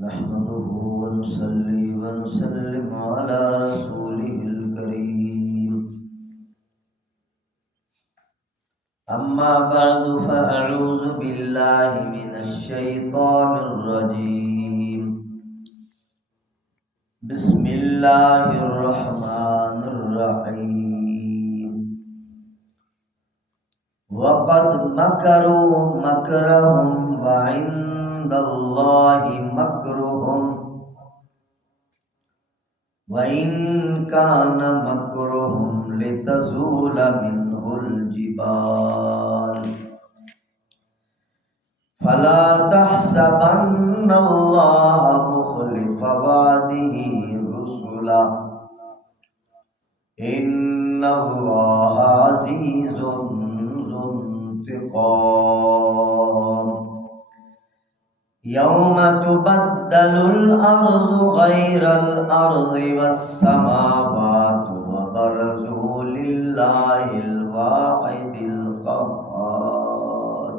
نحمده ونصلي ونسلم على رسوله الكريم. أما بعد فأعوذ بالله من الشيطان الرجيم. بسم الله الرحمن الرحيم. وقد مكروا مكرهم وعند الله مكرهم وإن كان مكرهم لتزول منه الجبال فلا تحسبن الله مخلف وعده رسله إن الله عزيز ذو انتقام. يوم تبدل الأرض غير الأرض والسماوات وبرزوا لله الواحد القهار.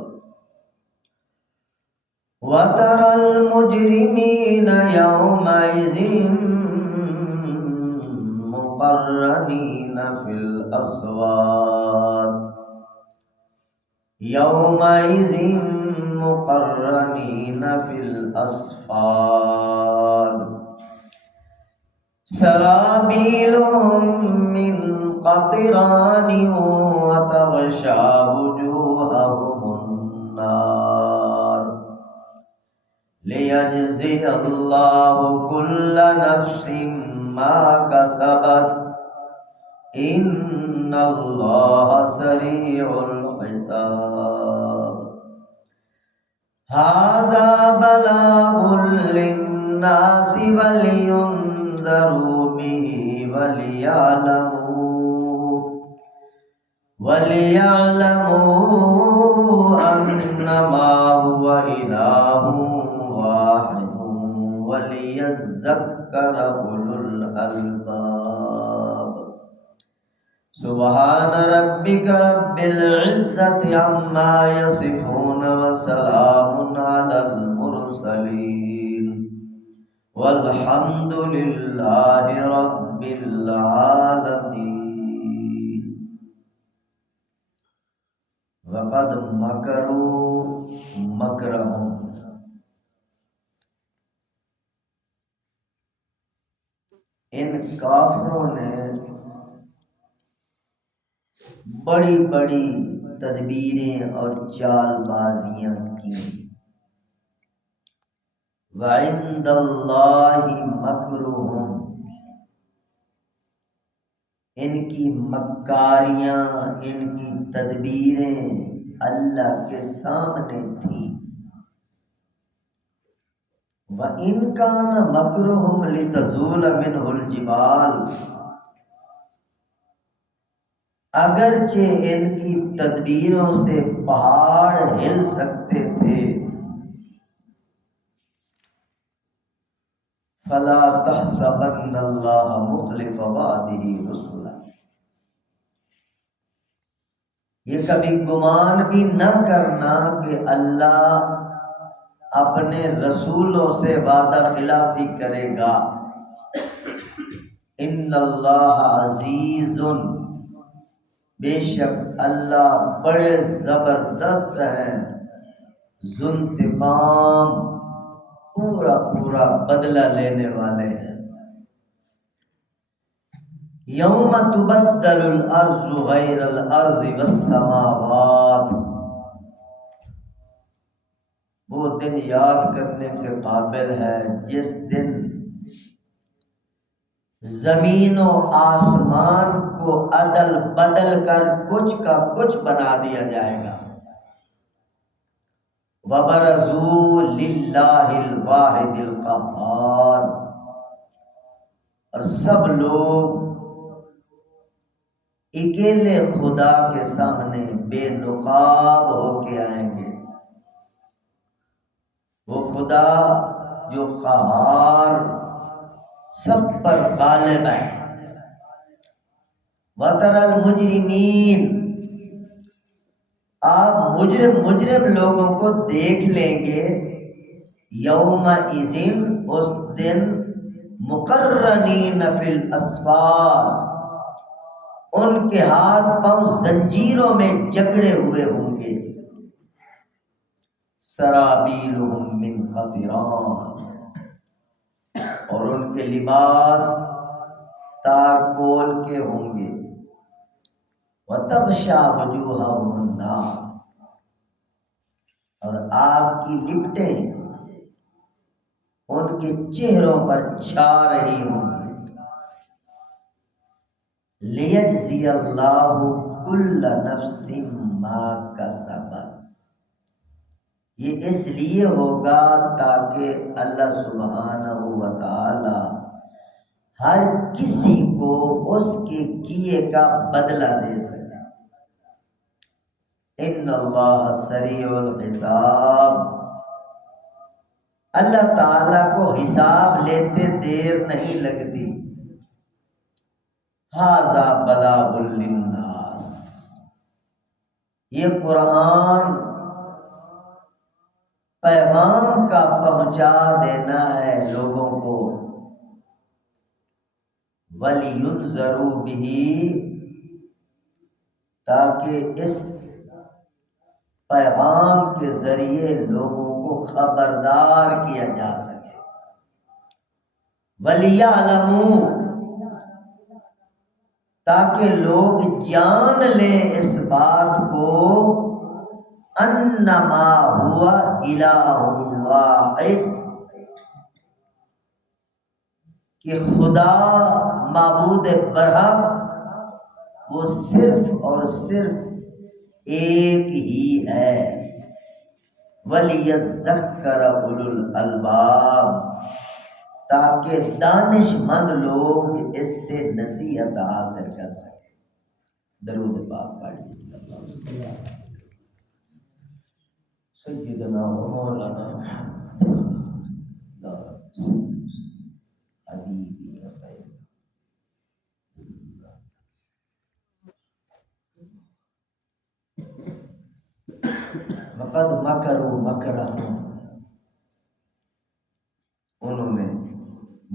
وترى المجرمين يومئذ مقرنين في الأصفاد يومئذ مقرنين في الأصفاد سرابيلهم من قطران وتغشى وجوههم النار ليجزي الله كل نفس ما كسبت إن الله سريع الحساب. هذا بلاغ للناس ولينذروا به وليعلموا أنما هو إله واحد وليذكر أولو الألباب. سبحان ربك رب العزة عما يصفون وسلام على المرسلين والحمد لله رب العالمين. وقد مكروا مكرهم. ان کافروں نے بڑی بڑی تدبیریں اور چال بازیاں کی. وعند اللہ مکرہم، ان کی مکاریاں، ان کی تدبیریں اللہ کے سامنے تھیں. وَإِنْ كَانَ مَكْرُهُمْ لِتَزُولَ مِنْهُ الْجِبَالُ، اگرچہ ان کی تدبیروں سے پہاڑ ہل سکتے تھے. فَلَا تَحْسَبَنَّ اللَّهَ مُخْلِفَ وَعْدِهِ رُسُلَهُ، یہ کبھی گمان بھی نہ کرنا کہ اللہ اپنے رسولوں سے وعدہ خلافی کرے گا. ان اللہ عزیز، بے شک اللہ بڑے زبردست ہیں. ذو انتقام، پورا پورا بدلہ لینے والے ہیں. یوم تبدل الارض غیر الارض والسماوات، وہ دن یاد کرنے کے قابل ہے جس دن زمین و آسمان کو عدل بدل کر کچھ کا کچھ بنا دیا جائے گا. وَبَرَزُوا لِلَّهِ الْوَاحِدِ الْقَهَّارِ، اور سب لوگ اکیلے خدا کے سامنے بے نقاب ہو کے آئیں گے. وہ خدا جو قہار، سب پر غالب ہے. وَتَرَى الْمُجْرِمِينَ، آپ مجرم لوگوں کو دیکھ لیں گے یومئذ اس دن مقرنین فی الاسفار ان کے ہاتھ پاؤں زنجیروں میں جکڑے ہوئے ہوں گے. سرابیلہم من قطران اور ان کے لباس تارکول کے ہوں گے. وتغشا وجوہہم النار اور آگ کی لپٹیں ان کے چہروں پر چھا رہی ہوں گی. لیجزی اللہ کل نفس ما کسبت یہ اس لیے ہوگا تاکہ اللہ سبحانہ و تعالی ہر کسی کو اس کے کیے کا بدلہ دے سکے. ان اللہ سریع الحساب اللہ تعالیٰ کو حساب لیتے دیر نہیں لگتی. ھذا بلاغ للناس یہ قرآن پیغام کا پہنچا دینا ہے لوگوں کو. وَلِيُنذَرُوا بِهِ تاکہ اس پیغام کے ذریعے لوگوں کو خبردار کیا جا سکے. وَلِيَعْلَمُوا تاکہ لوگ جان لیں اس بات کو انما ہوا الہ واحد کہ خدا معبود برحق وہ صرف اور صرف ایک ہی ہے. وَلِيَذَّكَّرَ أُولُو الْأَلْبَابِ تاکہ دانش مند لوگ اس سے نصیحت حاصل کر سکیں. درود پاک پڑھ لیجیے. سیدنا و مولانا حبیبی کا خیر. وقد مکروا مکرا انہوں نے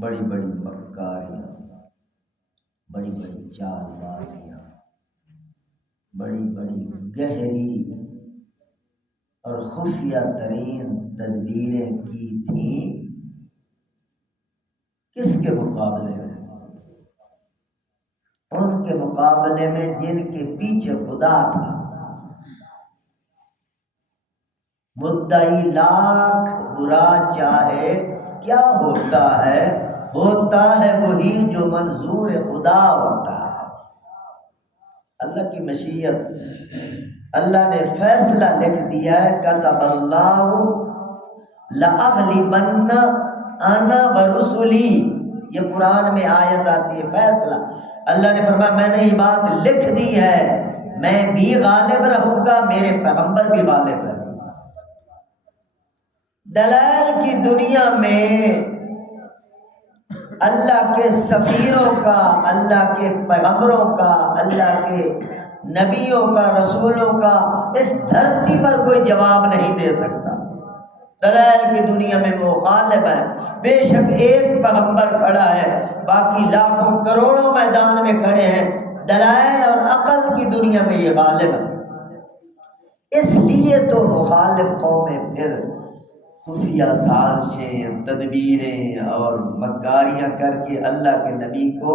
بڑی بڑی مکاریاں بڑی بڑی چال بازیاں بڑی بڑی گہری اور خفیہ ترین تدبیریں کی تھیں. کس کے مقابلے میں؟ ان کے مقابلے میں جن کے پیچھے خدا تھا. مدعی لاکھ برا چاہے کیا ہوتا ہے وہی جو منظور خدا ہوتا ہے. اللہ کی مشیت اللہ نے فیصلہ لکھ دیا ہے. کتب اللہ لأغلبن انا ورسلی یہ قرآن میں آیت آتی ہے فیصلہ. اللہ نے فرمایا میں نے یہ بات لکھ دی ہے میں بھی غالب رہوں گا میرے پیغمبر بھی غالب رہوں گا. دلائل کی دنیا میں اللہ کے سفیروں کا اللہ کے پیغمبروں کا اللہ کے نبیوں کا رسولوں کا اس دھرتی پر کوئی جواب نہیں دے سکتا. دلائل کی دنیا میں وہ غالب ہے. بے شک ایک پیغمبر کھڑا ہے باقی لاکھوں کروڑوں میدان میں کھڑے ہیں. دلائل اور عقل کی دنیا میں یہ غالب ہے. اس لیے تو مخالف قومیں پھر خفیہ سازشیں تدبیریں اور مکاریاں کر کے اللہ کے نبی کو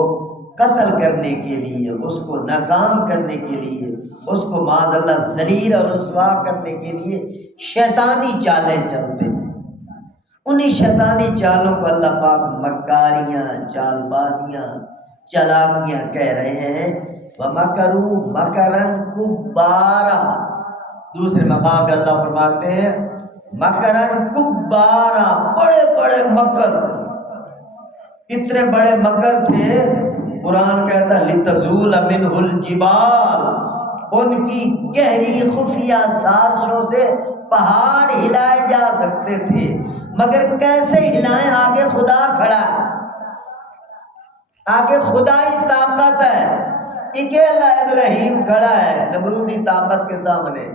قتل کرنے کے لیے اس کو ناکام کرنے کے لیے اس کو معاذ اللہ ذلیل اور رسوا کرنے کے لیے شیطانی چالیں چلتے ہیں. انہی شیطانی چالوں کو اللہ پاک مکاریاں چال بازیاں چالاکیاں کہہ رہے ہیں. وَمَكَرُوا مَكَرًا كُبَّارًا دوسرے مقام پہ اللہ فرماتے ہیں مکرن کبارا بڑے بڑے مکر. اتنے بڑے مکر تھے قرآن کہتا ہے لتزول منہ الجبال ان کی گہری خفیہ سازشوں سے پہاڑ ہلائے جا سکتے تھے مگر کیسے ہلائیں؟ آگے خدا کھڑا ہے آگے خدائی طاقت ہے. اکیلا ابراہیم کھڑا ہے نمرودی طاقت کے سامنے.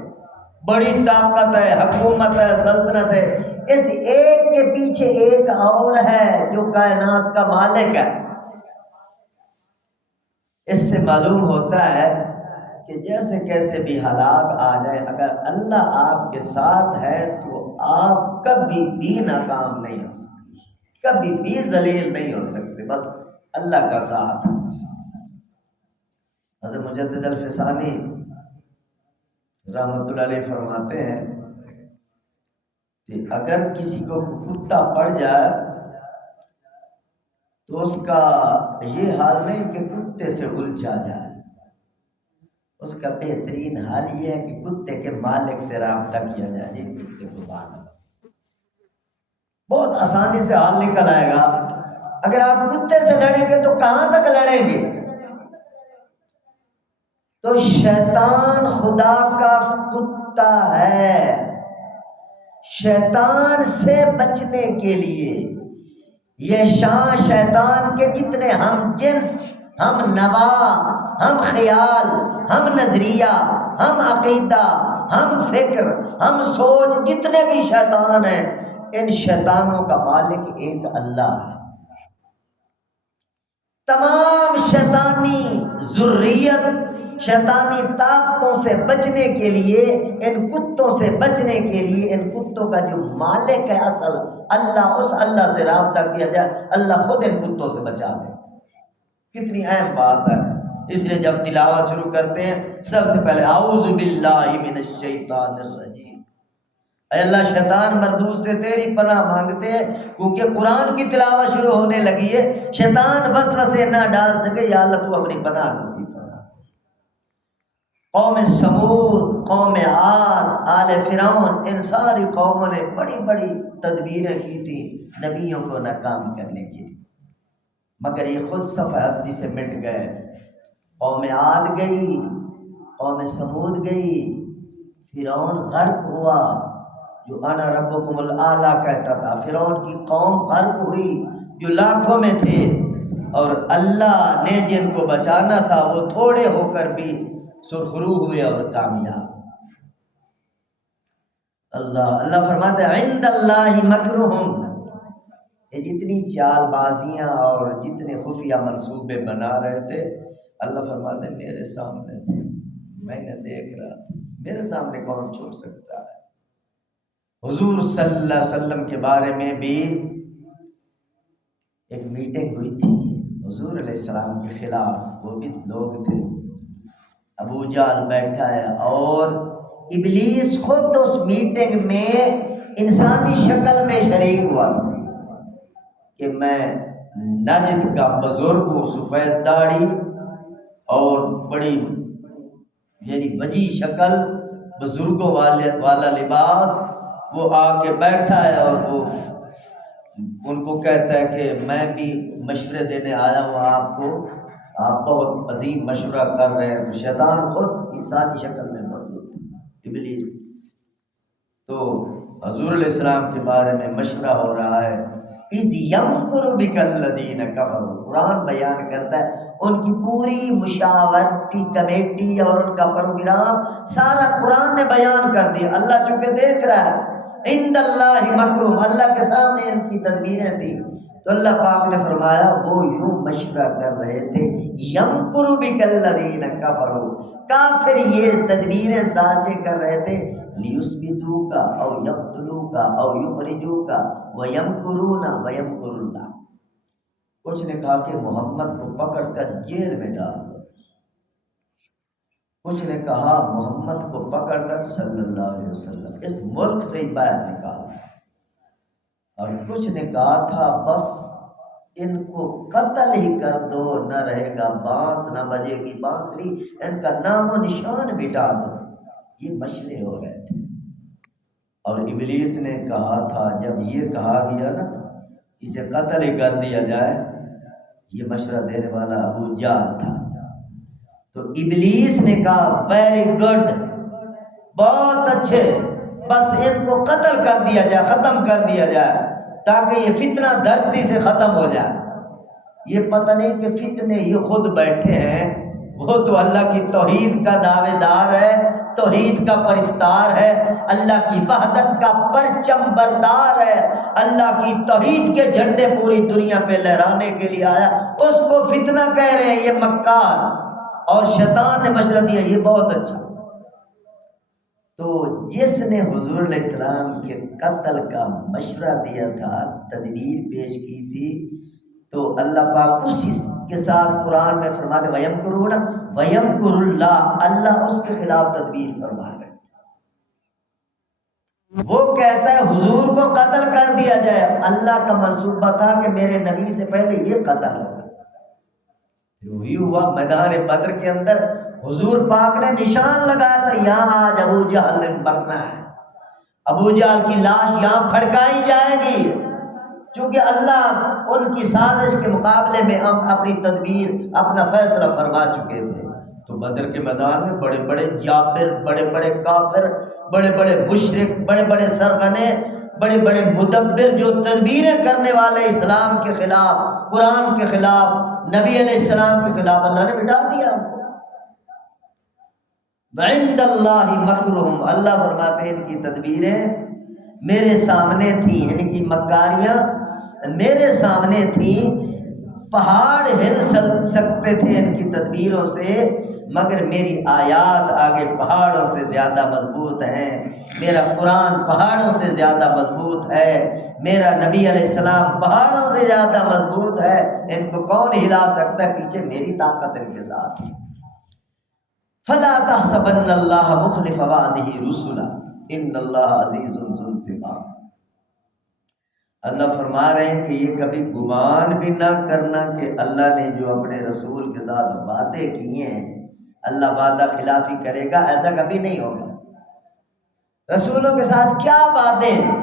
بڑی طاقت ہے حکومت ہے سلطنت ہے اس ایک کے پیچھے ایک اور ہے جو کائنات کا مالک ہے۔ اس سے معلوم ہوتا ہے کہ جیسے کیسے بھی حالات آ جائیں، اگر اللہ آپ کے ساتھ ہے تو آپ کبھی بھی ناکام نہیں ہو سکتے، کبھی بھی ذلیل نہیں ہو سکتے، بس اللہ کا ساتھ۔ حضرت مجدد الفسانی رحمۃ اللہ علیہ فرماتے ہیں کہ اگر کسی کو کتا پڑ جائے تو اس کا یہ حال نہیں کہ کتے سے الجھا جائے، اس کا بہترین حال یہ ہے کہ کتے کے مالک سے رابطہ کیا جائے، جی کتے کو باندھ، بہت آسانی سے حال نکل آئے گا۔ اگر آپ کتے سے لڑیں گے تو کہاں تک لڑیں گے؟ تو شیطان خدا کا کتا ہے، شیطان سے بچنے کے لیے یہ شیطان کے جتنے ہم جنس، ہم نوا، ہم خیال، ہم نظریہ، ہم عقیدہ، ہم فکر، ہم سوچ، جتنے بھی شیطان ہیں، ان شیطانوں کا مالک ایک اللہ ہے۔ تمام شیطانی ذریت، شیطانی طاقتوں سے بچنے کے لیے، ان کتوں سے بچنے کے لیے، ان کتوں کا جو مالک ہے اصل اللہ، اس اللہ سے رابطہ کیا جائے، اللہ خود ان کتوں سے بچا لے۔ کتنی اہم بات ہے۔ اس لیے جب تلاوت شروع کرتے ہیں سب سے پہلے اعوذ باللہ من الشیطان الرجیم، اے اللہ شیطان مردود سے تیری پناہ مانگتے ہیں، کیونکہ قرآن کی تلاوت شروع ہونے لگی ہے، شیطان وسوسے نہ ڈال سکے، یا اللہ تو اپنی پناہ نصیب فرما۔ قوم سمود، قوم عاد، آل فرعون، ان ساری قوموں نے بڑی بڑی تدبیریں کی تھی نبیوں کو ناکام کرنے کی، مگر یہ خود صفحہ ہستی سے مٹ گئے۔ قوم عاد گئی، قوم سمود گئی، فرعون غرق ہوا جو انا ربکم الاعلیٰ کہتا تھا، فرعون کی قوم غرق ہوئی جو لاکھوں میں تھے، اور اللہ نے جن کو بچانا تھا وہ تھوڑے ہو کر بھی سرخرو ہوئے اور کامیاب۔ اللہ فرماتا ہے عند اللہ مکرہم، یہ جتنی چال بازیاں اور جتنے خفیہ منصوبے بنا رہے تھے، اللہ فرماتے ہیں میرے سامنے تھے، میں نے دیکھ رہا تھا، میرے سامنے کون چھپ سکتا ہے۔ حضور صلی اللہ علیہ وسلم کے بارے میں بھی ایک میٹنگ ہوئی تھی حضور علیہ السلام کے خلاف، وہ بھی لوگ تھے، ابو جہل بیٹھا ہے اور ابلیس خود اس میٹنگ میں انسانی شکل میں شریک ہوا تھا کہ میں نجد کا بزرگ ہوں، سفید داڑھی اور بڑی یعنی وجیح شکل، بزرگوں والا لباس، وہ آ کے بیٹھا ہے اور وہ ان کو کہتا ہے کہ میں بھی مشورے دینے آیا ہوں آپ کو، آپ بہت عظیم مشورہ کر رہے ہیں۔ تو شیطان خود انسانی شکل میں موجود ہے، ابلیس، تو حضور علیہ السلام کے بارے میں مشورہ ہو رہا ہے۔ اذ یمکر بک الذین کفروا، قرآن بیان کرتا ہے ان کی پوری مشاورتی کمیٹی اور ان کا پروگرام سارا قرآن نے بیان کر دیا۔ اللہ چونکہ دیکھ رہا ہے، عند اللہ مکرہم، اللہ کے سامنے ان کی تدبیریں تھیں، تو اللہ پاک نے فرمایا وہ یوں مشورہ کر رہے تھے، یمکر بک الذین کفروا، کافر یہ تدبیریں سازشیں کر رہے تھے، لیثبتوک او یقتلوک او یخرجوک ویمکرون ویمکر اللہ، کچھ نے کہا کہ محمد کو پکڑ کر جیل میں ڈال دو، کچھ نے کہا محمد کو پکڑ کر صلی اللہ علیہ وسلم اس ملک سے ہی باہر نکال، اور کچھ نے کہا تھا بس ان کو قتل ہی کر دو، نہ رہے گا بانس، نہ بجے گی بانسری، ان کا نام و نشان مٹا دو۔ یہ مشورے ہو رہے تھے، اور ابلیس نے کہا تھا جب یہ کہا گیا نا اسے قتل ہی کر دیا جائے، یہ مشورہ دینے والا ابو جہل تھا، تو ابلیس نے کہا ویری گڈ، بہت اچھے، بس ان کو قتل کر دیا جائے، ختم کر دیا جائے تاکہ یہ فتنہ دھرتی سے ختم ہو جائے۔ یہ پتہ نہیں کہ فتنے یہ خود بیٹھے ہیں، وہ تو اللہ کی توحید کا دعوے دار ہے، توحید کا پرستار ہے، اللہ کی وحدت کا پرچم بردار ہے، اللہ کی توحید کے جھنڈے پوری دنیا پہ لہرانے کے لیے آیا، اس کو فتنہ کہہ رہے ہیں یہ مکار، اور شیطان نے مشورہ دیا یہ بہت اچھا۔ تو جس نے حضور علیہ السلام کے قتل کا مشورہ دیا تھا، تدبیر پیش کی تھی، تو اللہ پاک اسی کے ساتھ قرآن میں فرماتے وَيَمْكُرُونَ وَيَمْكُرُ اللَّهُ، اللہ اس کے خلاف تدبیر فرما رہے تھے۔ وہ کہتا ہے حضور کو قتل کر دیا جائے، اللہ کا منصوبہ تھا کہ میرے نبی سے پہلے یہ قتل ہوگا۔ وہی ہوا میدان بدر کے اندر حضور پاک نے نشان لگایا تھا یہاں آج ابو جہل نے مرنا ہے، ابو جہل کی لاش یہاں پھڑکائی جائے گی، کیونکہ اللہ ان کی سازش کے مقابلے میں ہم اپنی تدبیر اپنا فیصلہ فرما چکے تھے۔ تو بدر کے میدان میں بڑے بڑے جابر، بڑے بڑے کافر، بڑے بڑے مشرک، بڑے بڑے سرغنے، بڑے بڑے مدبر جو تدبیریں کرنے والے اسلام کے خلاف، قرآن کے خلاف، نبی علیہ السلام کے خلاف، اللہ نے مٹا دیا۔ وعند اللہ مکرہم، اللہ فرماتے ہیں ان کی تدبیریں میرے سامنے تھیں، ان کی مکاریاں میرے سامنے تھیں، پہاڑ ہل سکتے تھے ان کی تدبیروں سے، مگر میری آیات آگے پہاڑوں سے زیادہ مضبوط ہیں، میرا قرآن پہاڑوں سے زیادہ مضبوط ہے، میرا نبی علیہ السلام پہاڑوں سے زیادہ مضبوط ہے، ان کو کون ہلا سکتا ہے، پیچھے میری طاقت ان کے ساتھ۔ فلا تحسبن اللہ مخلف وعدہ رسلا ان اللہ عزیز ذو انتقام۔ اللہ فرما رہے ہیں کہ یہ کبھی گمان بھی نہ کرنا کہ اللہ نے جو اپنے رسول کے ساتھ وعدے کیے ہیں اللہ وعدہ خلافی کرے گا، ایسا کبھی نہیں ہوگا۔ رسولوں کے ساتھ کیا وعدے ہیں؟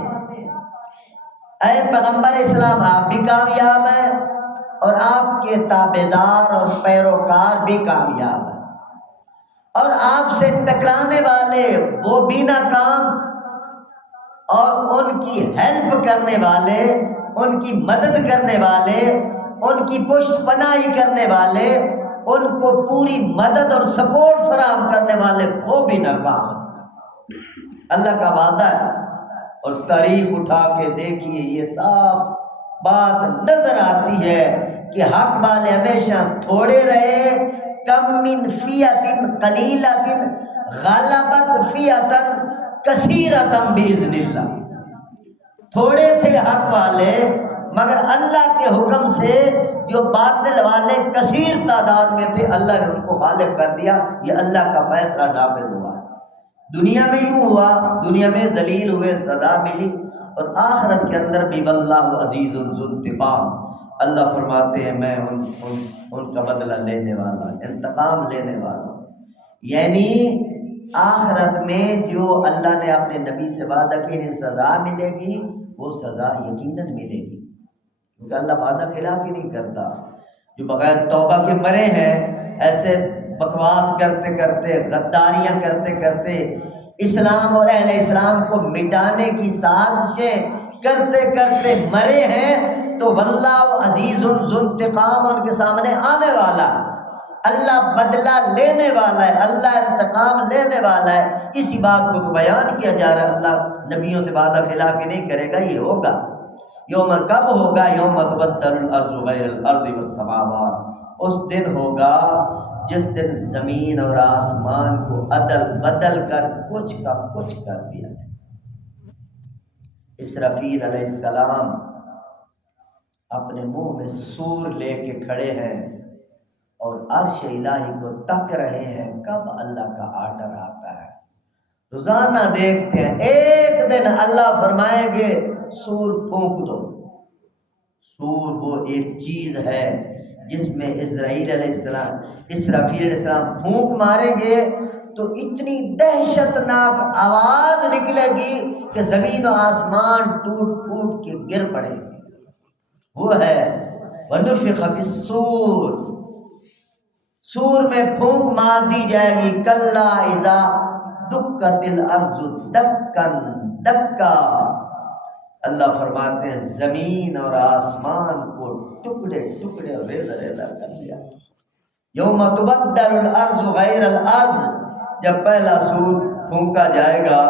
اے پیغمبر اسلام آپ بھی کامیاب ہیں اور آپ کے تابعدار اور پیروکار بھی کامیاب ہیں، اور آپ سے ٹکرانے والے وہ بھی ناکام، اور ان کی ہیلپ کرنے والے، ان کی مدد کرنے والے، ان کی پشت پناہی کرنے والے، ان کو پوری مدد اور سپورٹ فراہم کرنے والے وہ بھی ناکام ہیں۔ اللہ کا وعدہ ہے، اور تاریخ اٹھا کے دیکھیے یہ صاف بات نظر آتی ہے کہ حق والے ہمیشہ تھوڑے رہے، کم من فیۃ قلیلۃ غلبت فیۃ کثیرۃ باذن اللہ۔ تھوڑے تھے حق والے، مگر اللہ کے حکم سے جو باطل والے کثیر تعداد میں تھے اللہ نے ان کو غالب کر دیا۔ یہ اللہ کا فیصلہ نافذ ہوا۔ دنیا میں یوں ہوا، دنیا میں ذلیل ہوئے، سزا ملی، اور آخرت کے اندر بھی واللہ عزیز ذو انتقام، اللہ فرماتے ہیں میں ان کا بدلہ لینے والا، انتقام لینے والا۔ یعنی آخرت میں جو اللہ نے اپنے نبی سے وعدہ کیا انہیں سزا ملے گی، وہ سزا یقیناً ملے گی، کیونکہ اللہ وعدہ خلاف ہی نہیں کرتا۔ جو بغیر توبہ کے مرے ہیں، ایسے بکواس کرتے کرتے، غداریاں کرتے کرتے، اسلام اور اہل اسلام کو مٹانے کی سازشیں کرتے کرتے مرے ہیں، تو واللہ عزیز ذو انتقام ان کے سامنے آنے والا، اللہ بدلہ لینے والا ہے، اللہ انتقام لینے والا ہے۔ اسی بات کو تو بیان کیا جا رہا ہے، اللہ نبیوں سے وعدہ خلافی نہیں کرے گا، یہ ہوگا۔ یوم کب ہوگا؟ یوم تبدل الارض غیر الارض والسماوات، اس دن ہوگا جس دن زمین اور آسمان کو عدل بدل کر کچھ کا کچھ کر دیا جائے۔ اسرافیل علیہ السلام اپنے منہ میں سور لے کے کھڑے ہیں اور عرش الہی کو تک رہے ہیں کب اللہ کا آرڈر آتا ہے۔ روزانہ دیکھتے ہیں، ایک دن اللہ فرمائیں گے سور پھونک دو۔ سور وہ ایک چیز ہے جس میں اسرافیل علیہ السلام پھونک ماریں گے تو اتنی دہشت ناک آواز نکلے گی کہ زمین و آسمان ٹوٹ پھوٹ کے گر پڑے گے۔ وہ ہے وَنُفِخَ فِي الصُّورِ، سور میں پھونک مار دی جائے گی، کلا اذا دکت الارض دکن دکا، اللہ فرماتے ہیں زمین اور آسمان کو ٹکڑے ٹکڑے اور ریزہ ریزہ کر دیا۔ یوم تبدل الارض غیر الارض، جب پہلا سور پھونکا جائے گا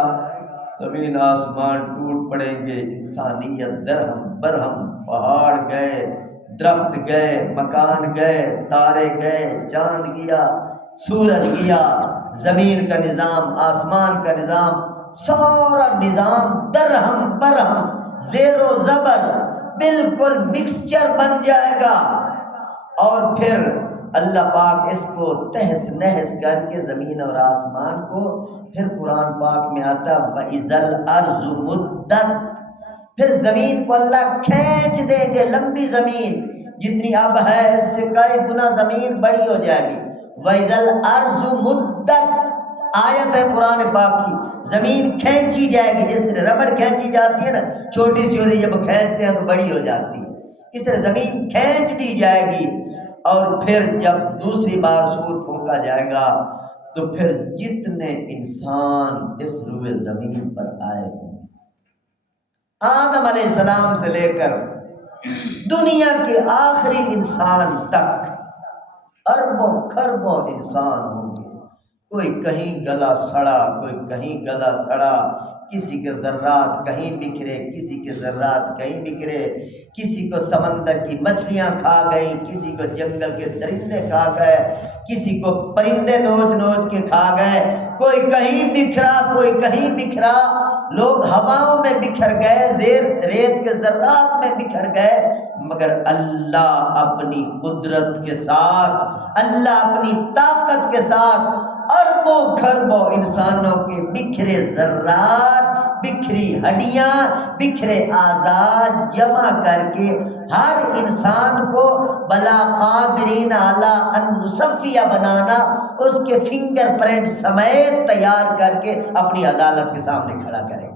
زمین آسمان ٹوٹ پڑیں گے، انسانیت درہم برہم، پہاڑ گئے، درخت گئے، مکان گئے، تارے گئے، چاند گیا، سورج گیا، زمین کا نظام، آسمان کا نظام، سارا نظام درہم برہم زیر و زبر بالکل مکسچر بن جائے گا، اور پھر اللہ پاک اس کو تہس نہس کر کے زمین اور آسمان کو، پھر قرآن پاک میں آتا وَإِذَا الْأَرْضُ مُدَّتْ، پھر زمین کو اللہ کھینچ دیں گے، لمبی زمین جتنی اب ہے اس سے کئی گنا زمین بڑی ہو جائے گی۔ وَإِذَا الْأَرْضُ مُدَّتْ آیت ہے قرآن پاک کی، زمین کھینچی جائے گی، جس طرح ربڑ کھینچی جاتی ہے نا، چھوٹی سی ہوتی ہے جب کھینچتے ہیں تو بڑی ہو جاتی ہے، اس طرح زمین کھینچ دی جائے گی۔ اور پھر جب دوسری بار سور پھونکا جائے گا تو پھر جتنے انسان اس روئے زمین پر آئے ہوں، آدم علیہ السلام سے لے کر دنیا کے آخری انسان تک اربوں خربوں انسان ہوں گے، کوئی کہیں گلا سڑا، کوئی کہیں گلا سڑا، کسی کے ذرات کہیں بکھرے، کسی کے ذرات کہیں بکھرے، کسی کو سمندر کی مچھلیاں کھا گئیں، کسی کو جنگل کے درندے کھا گئے، کسی کو پرندے نوچ نوچ کے کھا گئے، کوئی کہیں بکھرا کوئی کہیں بکھرا، لوگ ہواؤں میں بکھر گئے، زیر ریت کے ذرات میں بکھر گئے، مگر اللہ اپنی قدرت کے ساتھ، اللہ اپنی طاقت کے ساتھ اربوں خربوں انسانوں کے بکھرے ذرات، بکھری ہڈیاں، بکھرے اعضاء جمع کر کے ہر انسان کو بلا قادرین علی ان نصفیہ بنانا، اس کے فنگر پرنٹ سمیت تیار کر کے اپنی عدالت کے سامنے کھڑا کریں۔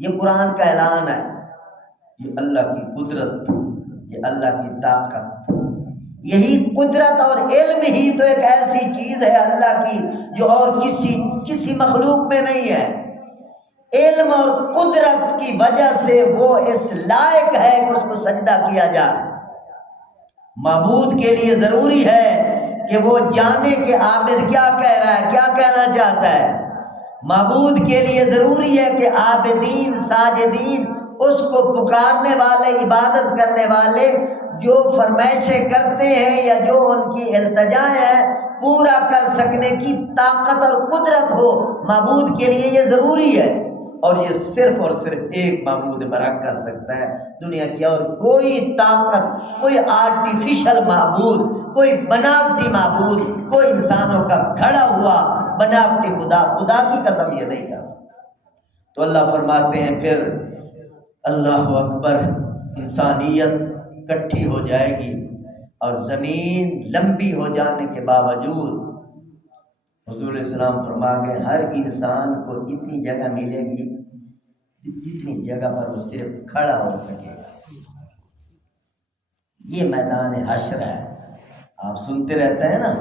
یہ قرآن کا اعلان ہے، یہ اللہ کی قدرت، یہ اللہ کی طاقت، یہی قدرت اور علم ہی تو ایک ایسی چیز ہے اللہ کی جو اور کسی مخلوق میں نہیں ہے۔ علم اور قدرت کی وجہ سے وہ اس لائق ہے کہ اس کو سجدہ کیا جائے۔ معبود کے لیے ضروری ہے کہ وہ جانے کہ عابد کیا کہہ رہا ہے، کیا کہنا چاہتا ہے۔ معبود کے لیے ضروری ہے کہ عابدین ساجدین، اس کو پکارنے والے، عبادت کرنے والے جو فرمائشیں کرتے ہیں یا جو ان کی التجائیں ہیں پورا کر سکنے کی طاقت اور قدرت ہو، معبود کے لیے یہ ضروری ہے، اور یہ صرف اور صرف ایک معبود برحق کر سکتا ہے۔ دنیا کی اور کوئی طاقت، کوئی آرٹیفیشل معبود، کوئی بناوٹی معبود، کوئی انسانوں کا کھڑا ہوا بناوٹی خدا کی قسم یہ نہیں کر سکتا۔ تو اللہ فرماتے ہیں پھر اللہ اکبر، انسانیت کٹھی ہو جائے گی، اور زمین لمبی ہو جانے کے باوجود حضور علیہ السلام فرما گئے ہر انسان کو اتنی جگہ ملے گی جتنی جگہ پر وہ صرف کھڑا ہو سکے گا۔ یہ میدان حشر ہے، آپ سنتے رہتے ہیں نا،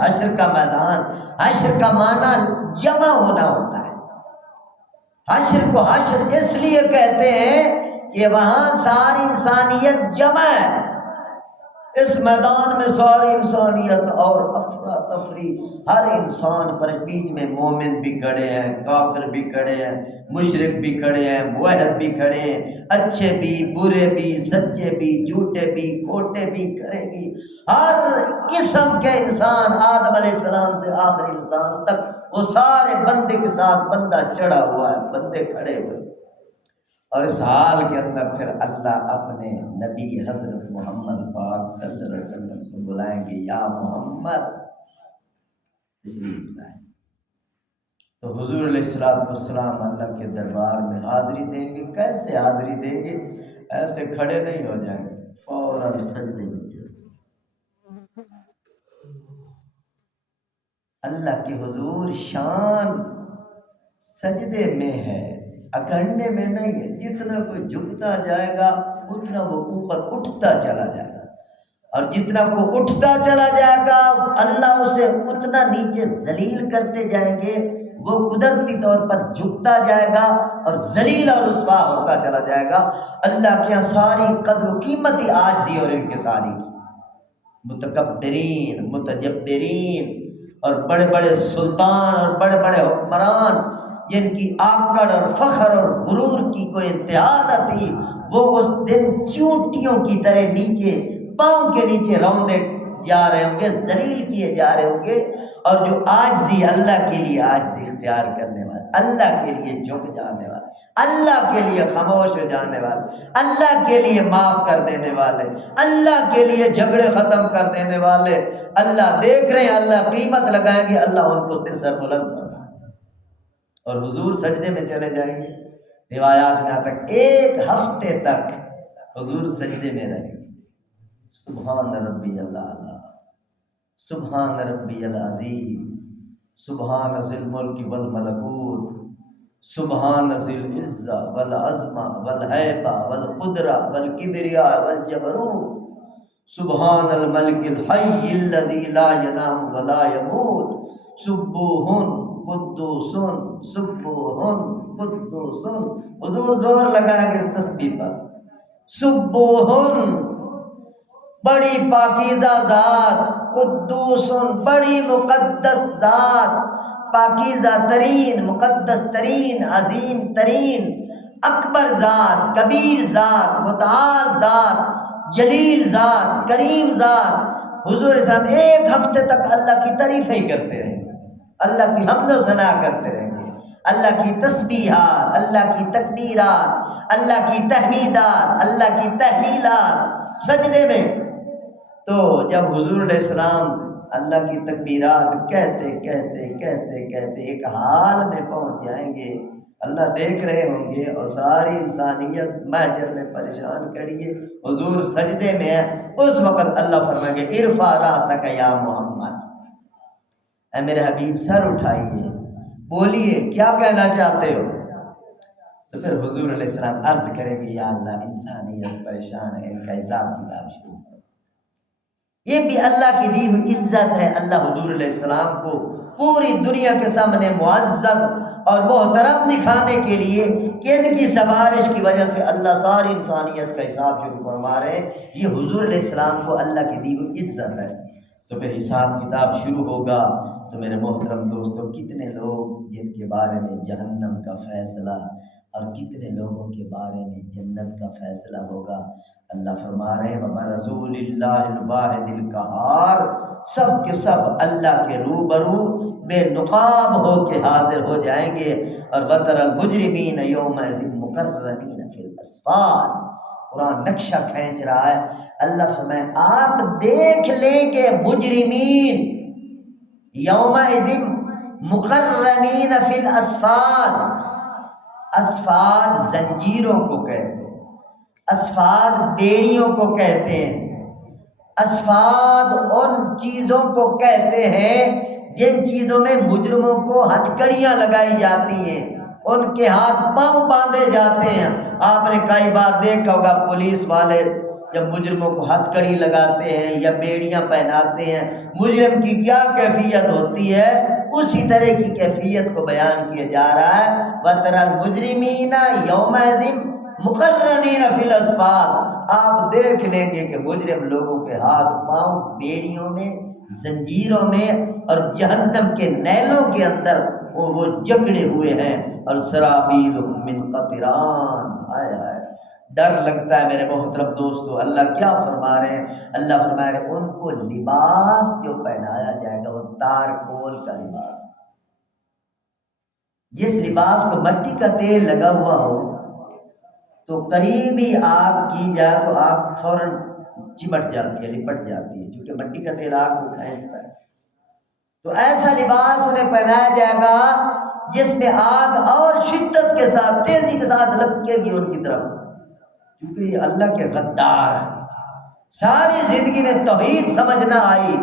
حشر کا میدان، حشر کا معنی جمع ہونا ہوتا ہے۔ حشر کو حشر اس لیے کہتے ہیں کہ وہاں ساری انسانیت جمع ہے، اس میدان میں ساری انسانیت اور افراتفری، ہر انسان پر بیچ میں مومن بھی کھڑے ہیں، کافر بھی کھڑے ہیں، مشرک بھی کھڑے ہیں، موحد بھی کھڑے ہیں، اچھے بھی برے بھی، سچے بھی جھوٹے بھی، کھوٹے بھی کریں گی، ہر قسم کے انسان آدم علیہ السلام سے آخری انسان تک، وہ سارے بندے کے ساتھ بندہ چڑھا ہوا ہے، بندے کھڑے ہوئے، اور اس حال کے اندر پھر اللہ اپنے نبی حضرت محمد پاک صلی اللہ علیہ وسلم کو بلائیں گے، یا محمد تشریف لائیں۔ تو حضور علیہ السلام اللہ کے دربار میں حاضری دیں گے۔ کیسے حاضری دیں گے؟ ایسے کھڑے نہیں ہو جائیں گے، فوراً سجدے میں چلے۔ اللہ کے حضور شان سجدے میں ہے، اکڑنے میں نہیں ہے۔ جتنا کوئی جھکتا جائے گا اتنا وہ اوپر اٹھتا چلا جائے گا، اور جتنا کو اٹھتا چلا جائے گا اللہ اسے اتنا نیچے ذلیل کرتے جائیں گے، وہ قدرتی طور پر جھکتا جائے گا اور ذلیل اور رسوا ہوتا چلا جائے گا۔ اللہ کے یہاں ساری قدر و قیمت ہی عاجزی اور انکساری کی، متکبرین، متجبرین، اور بڑے بڑے سلطان اور بڑے بڑے حکمران جن کی آکڑ اور فخر اور غرور کی کوئی انتہا نہ تھی، وہ اس دن چونٹیوں کی طرح نیچے، پاؤں کے نیچے روندے جا رہے ہوں گے، ذلیل کیے جا رہے ہوں گے۔ اور جو عاجزی، اللہ کے لیے عاجزی اختیار کرنے والے، اللہ کے لیے جھک جانے والے، اللہ کے لیے خاموش ہو جانے والے، اللہ کے لیے معاف کر دینے والے، اللہ کے لیے جھگڑے ختم کر دینے والے، اللہ دیکھ رہے ہیں، اللہ قیمت لگائیں گے، اللہ ان کو اس دن سر بلند کرنا ہے۔ اور حضور سجدے میں چلے جائیں گے۔ روایات میں آتا ہے 1 ہفتے تک حضور سجدے میں رہیں گے۔ سبحان ربی اللہ، سبحان ربی العظیم، سبحان ذی الملک والملکوت، سبحان ذی العزہ والعظمہ والہیبہ والقدرہ والکبریاء والجبروت، سبحان الملک الحی الذی لا ینام ولا یموت، سبوح قدوس سبوح قدوس۔ حضور زور لگائیں گے اس تسبیح پر، سبوح بڑی پاکیزہ ذات، قدوس بڑی مقدس ذات، پاکیزہ ترین، مقدس ترین، عظیم ترین، اکبر ذات، کبیر ذات، متعال ذات، جلیل ذات، کریم ذات۔ حضور اسلام 1 ہفتے تک اللہ کی تعریفیں ہی کرتے رہیں گے، اللہ کی حمد و ثنا کرتے رہیں گے، اللہ کی تسبیحات، اللہ کی تکبیرات، اللہ کی تحمیدات، اللہ کی تحلیلات سجدے میں۔ تو جب حضور علیہ السلام اللہ کی تکبیرات کہتے کہتے کہتے کہتے ایک حال میں پہنچ جائیں گے، اللہ دیکھ رہے ہوں گے اور ساری انسانیت محشر میں پریشان کھڑی ہے، حضور سجدے میں ہے، اس وقت اللہ فرمائیں گے ارفع راسک یا محمد، اے میرے حبیب سر اٹھائیے، بولیے کیا کہنا چاہتے ہو؟ تو پھر حضور علیہ السلام عرض کریں گے یا اللہ انسانیت پریشان ہے، ان کا حساب کتاب شروع کرو۔ یہ بھی اللہ کی دی ہوئی عزت ہے، اللہ حضور علیہ السلام کو پوری دنیا کے سامنے معزز اور محترم دکھانے کے لیے کہ ان کی سفارش کی وجہ سے اللہ ساری انسانیت کا حساب شروع فرما رہے ہیں، یہ حضور علیہ السلام کو اللہ کی دی ہوئی عزت ہے۔ تو پھر حساب کتاب شروع ہوگا۔ تو میرے محترم دوستو، کتنے لوگ جن کے بارے میں جہنم کا فیصلہ اور کتنے لوگوں کے بارے میں جنت کا فیصلہ ہوگا۔ اللہ فرما رہے ہیں وَبَرَزُوا لِلَّهِ الْوَاحِدِ الْقَهَّارِ، سب کے سب اللہ کے روبرو بے نقاب ہو کے حاضر ہو جائیں گے۔ اور وَتَرَى الْمُجْرِمِينَ يَوْمَئِذٍ مُقَرَّنِينَ فِي الْأَصْفَادِ، قرآن نقشہ کھینچ رہا ہے۔ اللہ فرمائے آپ دیکھ لیں کہ مجرمین یومئذ مقرنین فی الاسفاد، اسفاد زنجیروں کو کہتے ہیں، اسفاد بیڑیوں کو کہتے ہیں، اسفاد ان چیزوں کو کہتے ہیں جن چیزوں میں مجرموں کو ہتھکڑیاں لگائی جاتی ہیں، ان کے ہاتھ پاؤں باندھے جاتے ہیں۔ آپ نے کئی بار دیکھا ہوگا پولیس والے جب مجرموں کو ہتھکڑی لگاتے ہیں یا بیڑیاں پہناتے ہیں، مجرم کی کیا کیفیت ہوتی ہے، اسی طرح کی کیفیت کو بیان کیا جا رہا ہے۔ وَتَرَى الْمُجْرِمِينَ يَوْمَئِذٍ مُقَرَّنِينَ فِي الْأَصْفَادِ، آپ دیکھ لیں گے کہ مجرم لوگوں کے ہاتھ پاؤں بیڑیوں میں، زنجیروں میں اور جہنم کے نیلوں کے اندر وہ جکڑے ہوئے ہیں۔ اور سرابیلہم من قطران، آئے آئے ڈر لگتا ہے میرے محترم دوستو۔ اللہ کیا فرما رہے ہیں؟ اللہ فرما رہے ہیں ان کو لباس جو پہنایا جائے گا وہ تارکول کا لباس، جس لباس کو مٹی کا تیل لگا ہوا ہو تو قریب ہی آگ کی جائے تو آگ فوراً چمٹ جاتی ہے، لپٹ جاتی ہے، کیونکہ مٹی کا تیل آگ کو کھینچتا ہے۔ تو ایسا لباس انہیں پہنایا جائے گا جس میں آگ اور شدت کے ساتھ، تیزی کے ساتھ لپکے گی ان کی طرف، کیونکہ یہ اللہ کے غدار ہیں۔ ساری زندگی نے توحید سمجھنا آئی،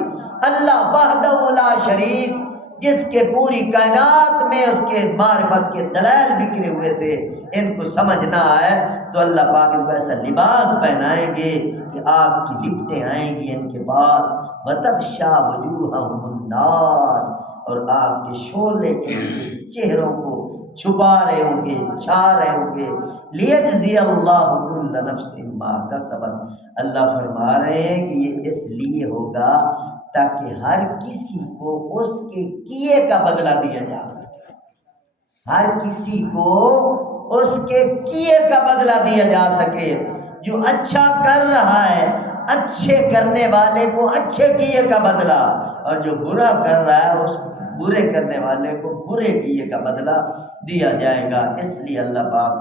اللہ وحدہ لا شریک، جس کے پوری کائنات میں اس کے معرفت کے دلائل بکھرے ہوئے تھے، ان کو سمجھنا آئے تو اللہ پاک ان کو ایسا لباس پہنائیں گے کہ آگ کی لپٹیں آئیں گی ان کے پاس، وَتَغْشَىٰ وُجُوهَهُمُ النَّارُ، اور آگ کے شعلے ان کے چہروں کو چھپا رہے ہوں گے، چھا رہے ہوں گے۔ لیجزی اللہ کل نفس ما کسبت، اللہ فرما رہے ہیں کہ یہ اس لیے ہوگا تاکہ ہر کسی کو اس کے کیے کا بدلہ دیا جا سکے، ہر کسی کو اس کے کیے کا بدلہ دیا جا سکے۔ جو اچھا کر رہا ہے اچھے کرنے والے کو اچھے کیے کا بدلہ، اور جو برا کر رہا ہے اس برے کرنے والے کو برے کیے کا بدلہ دیا جائے گا۔ اس لیے اللہ پاک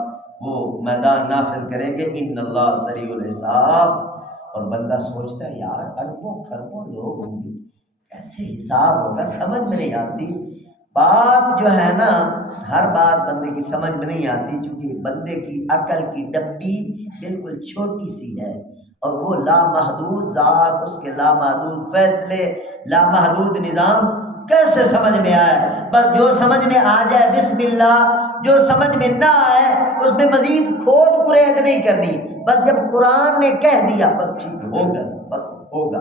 وہ میدان نافذ کریں گے، ان اللہ سریع الحساب۔ اور بندہ سوچتا ہے یار اربوں خربوں لوگ ہوں گے، کیسے حساب ہوگا، سمجھ میں نہیں آتی۔ بات جو ہے نا، ہر بات بندے کی سمجھ میں نہیں آتی، چونکہ بندے کی عقل کی ڈبی بالکل چھوٹی سی ہے، اور وہ لامحدود ذات، اس کے لامحدود فیصلے، لامحدود نظام کیسے سمجھ میں آئے؟ بس جو سمجھ میں آ جائے بسم اللہ، جو سمجھ میں نہ آئے اس میں مزید کھود کرید نہیں کرنی، بس جب قرآن نے کہہ دیا بس ٹھیک ہوگا، بس ہوگا۔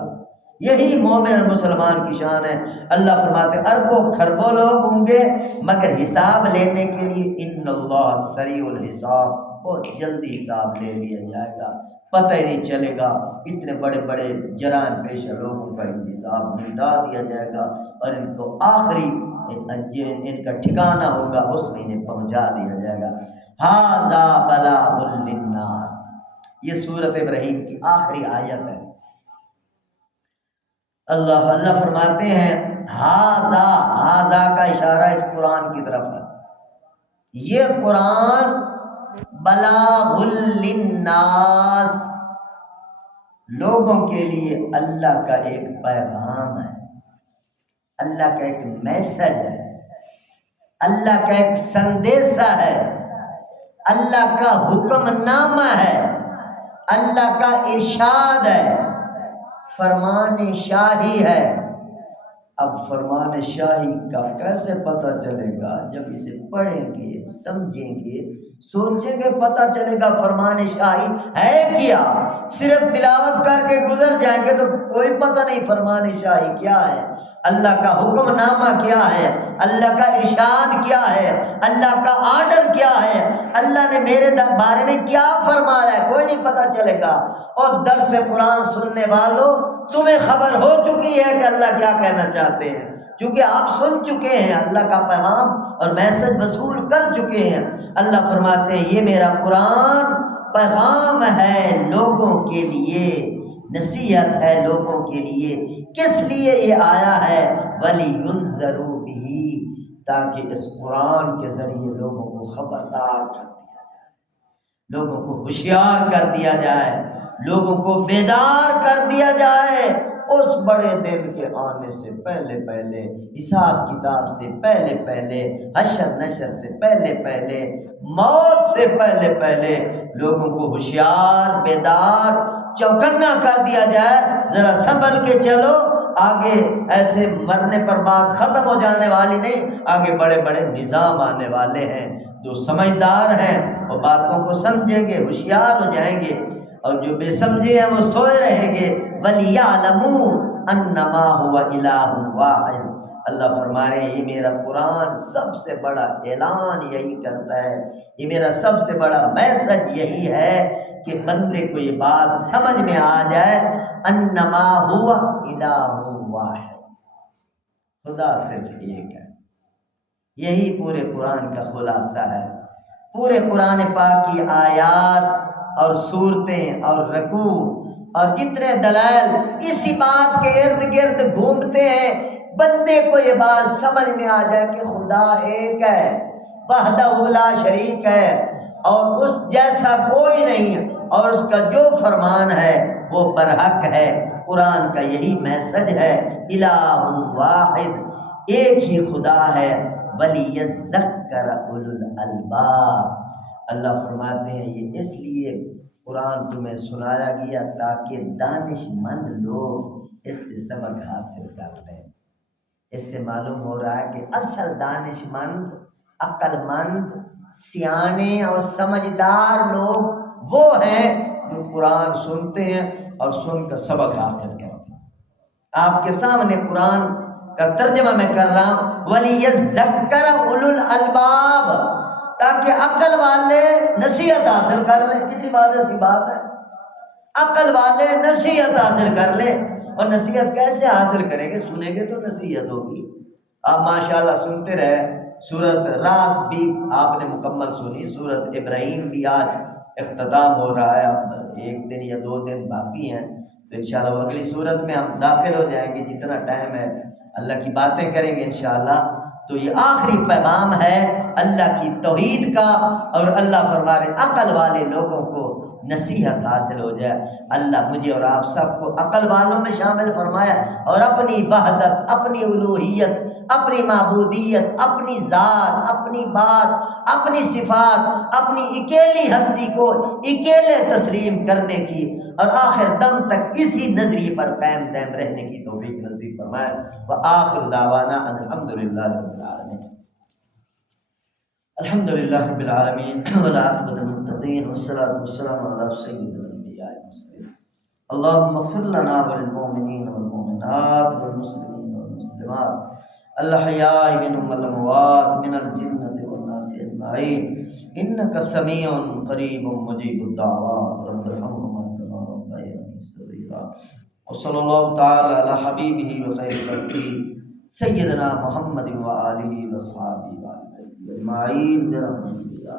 یہی مومن اور مسلمان کی شان ہے۔ اللہ فرماتے اربوں خربوں لوگ ہوں گے مگر حساب لینے کے لیے ان اللہ سریع الحساب، بہت جلدی حساب لے لیا جائے گا، پتہ ہی نہیں چلے گا۔ اتنے بڑے بڑے جرائم پیشہ لوگوں کا حساب نمٹا دیا جائے گا، اور ان کو آخری ان کا ٹھکانہ ہوگا اس میں انہیں پہنچا دیا جائے گا۔ ھذا بلاغ للناس، یہ سورۃ ابراہیم کی آخری آیت ہے۔ اللہ فرماتے ہیں ھذا کا اشارہ اس قرآن کی طرف ہے، یہ قرآن بلاغ للناس، لوگوں کے لیے اللہ کا ایک پیغام ہے، اللہ کا ایک میسج ہے، اللہ کا ایک سندیسہ ہے، اللہ کا حکم نامہ ہے، اللہ کا ارشاد ہے، فرمان شاہی ہے۔ اب فرمان شاہی کا کیسے پتہ چلے گا؟ جب اسے پڑھیں گے، سمجھیں گے، سوچیں گے، پتہ چلے گا فرمان شاہی ہے کیا۔ صرف تلاوت کر کے گزر جائیں گے تو کوئی پتہ نہیں فرمان شاہی کیا ہے، اللہ کا حکم نامہ کیا ہے، اللہ کا ارشاد کیا ہے، اللہ کا آرڈر کیا ہے، اللہ نے میرے بارے میں کیا فرمایا ہے، کوئی نہیں پتہ چلے گا۔ اور درس قرآن سننے والوں تمہیں خبر ہو چکی ہے کہ اللہ کیا کہنا چاہتے ہیں، چونکہ آپ سن چکے ہیں، اللہ کا پیغام اور میسج وصول کر چکے ہیں۔ اللہ فرماتے ہیں یہ میرا قرآن پیغام ہے لوگوں کے لیے، نصیحت ہے لوگوں کے لیے۔ کس لیے یہ آیا ہے؟ وَلِيُنذَرُوا بِهِ، تاکہ اس قرآن کے ذریعے لوگوں کو خبردار کر دیا جائے، لوگوں کو ہوشیار کر دیا جائے، لوگوں کو بیدار کر دیا جائے اس بڑے دن کے آنے سے پہلے پہلے، حساب کتاب سے پہلے پہلے، حشر نشر سے پہلے پہلے، موت سے پہلے پہلے لوگوں کو ہوشیار، بیدار، چوکنا کر دیا جائے۔ ذرا سنبھل کے چلو، آگے ایسے مرنے پر بات ختم ہو جانے والی نہیں، آگے بڑے بڑے نظام آنے والے ہیں۔ جو سمجھدار ہیں وہ باتوں کو سمجھیں گے، ہوشیار ہو جائیں گے، اور جو بے سمجھے ہیں وہ سوئے رہیں گے۔ وَلِيَعْلَمُوا أَنَّمَا هُوَ إِلَٰهٌ وَاحِدٌ، اللہ فرما رہے ہیں یہ میرا قرآن سب سے بڑا اعلان یہی کرتا ہے، یہ میرا سب سے بڑا میسج یہی ہے کہ بندے کو یہ بات سمجھ میں آ جائے، انما ہوا الہ واحد، خدا صرف ایک ہے۔ یہی پورے قرآن کا خلاصہ ہے۔ پورے قرآن پاک کی آیات اور صورتیں اور رکوع اور جتنے دلائل اسی بات کے ارد گرد گھومتے ہیں، بندے کو یہ بات سمجھ میں آ جائے کہ خدا ایک ہے، وحدہ لا شریک ہے، اور اس جیسا کوئی نہیں، اور اس کا جو فرمان ہے وہ برحق ہے۔ قرآن کا یہی میسج ہے، الہ واحد، ایک ہی خدا ہے، وَلِيَذَّكَّرَ أُولُو الْأَلْبَابِ، اللہ فرماتے ہیں یہ اس لیے قرآن تمہیں سنایا گیا تاکہ دانش مند لوگ اس سے سبق حاصل کر لیں۔ اس سے معلوم ہو رہا ہے کہ اصل دانش مند، عقل مند، سیانے اور سمجھدار لوگ وہ ہیں جو قرآن سنتے ہیں اور سن کر سبق حاصل کرتے ہیں۔ آپ کے سامنے قرآن کا ترجمہ میں کر رہا ہوں، وَلِيَذَّكَّرَ أُولُو الْأَلْبَابِ، تاکہ عقل والے نصیحت حاصل کر لیں. کتنی واضح سی بات ہے. عقل والے نصیحت حاصل کر لیں. اور نصیحت کیسے حاصل کریں گے؟ سنیں گے تو نصیحت ہوگی. آپ ماشاءاللہ سنتے رہے. سورت رات بھی آپ نے مکمل سنی. سورت ابراہیم بھی آج اختتام ہو رہا ہے. اب 1 دن یا 2 دن باقی ہیں تو انشاءاللہ اگلی سورت میں ہم داخل ہو جائیں گے. جتنا ٹائم ہے اللہ کی باتیں کریں گے انشاءاللہ. تو یہ آخری پیغام ہے اللہ کی توحید کا. اور اللہ فرما رہے عقل والے لوگوں کو نصیحت حاصل ہو جائے. اللہ مجھے اور آپ سب کو عقل والوں میں شامل فرمایا اور اپنی وحدت، اپنی الوہیت، اپنی معبودیت، اپنی ذات، اپنی بات، اپنی صفات، اپنی اکیلی ہستی کو اکیلے تسلیم کرنے کی اور آخر دم تک اسی نظریے پر قائم دائم رہنے کی توفیق نصیب فرمائے. وآخر دعوانا ان الحمدللہ رب العالمین. الحمدللہ رب العالمین والعاقبۃ للمتقین والصلاة والسلام علی سید الانبیاء والمرسلین. اللهم اغفر لنا وللمؤمنین والمؤمنات والمسلمین والمسلمات الاحیاء منهم والاموات من الجنة والناس اجمعین انک سمیع قریب مجیب الدعوات. رب ارحمهما كما ربياني صغيرا. وصلی اللہ تعالی علی حبیبہ وخیر خلقہ سیدنا محمد وآلہ وصحبہ اجمعین برحمتک یا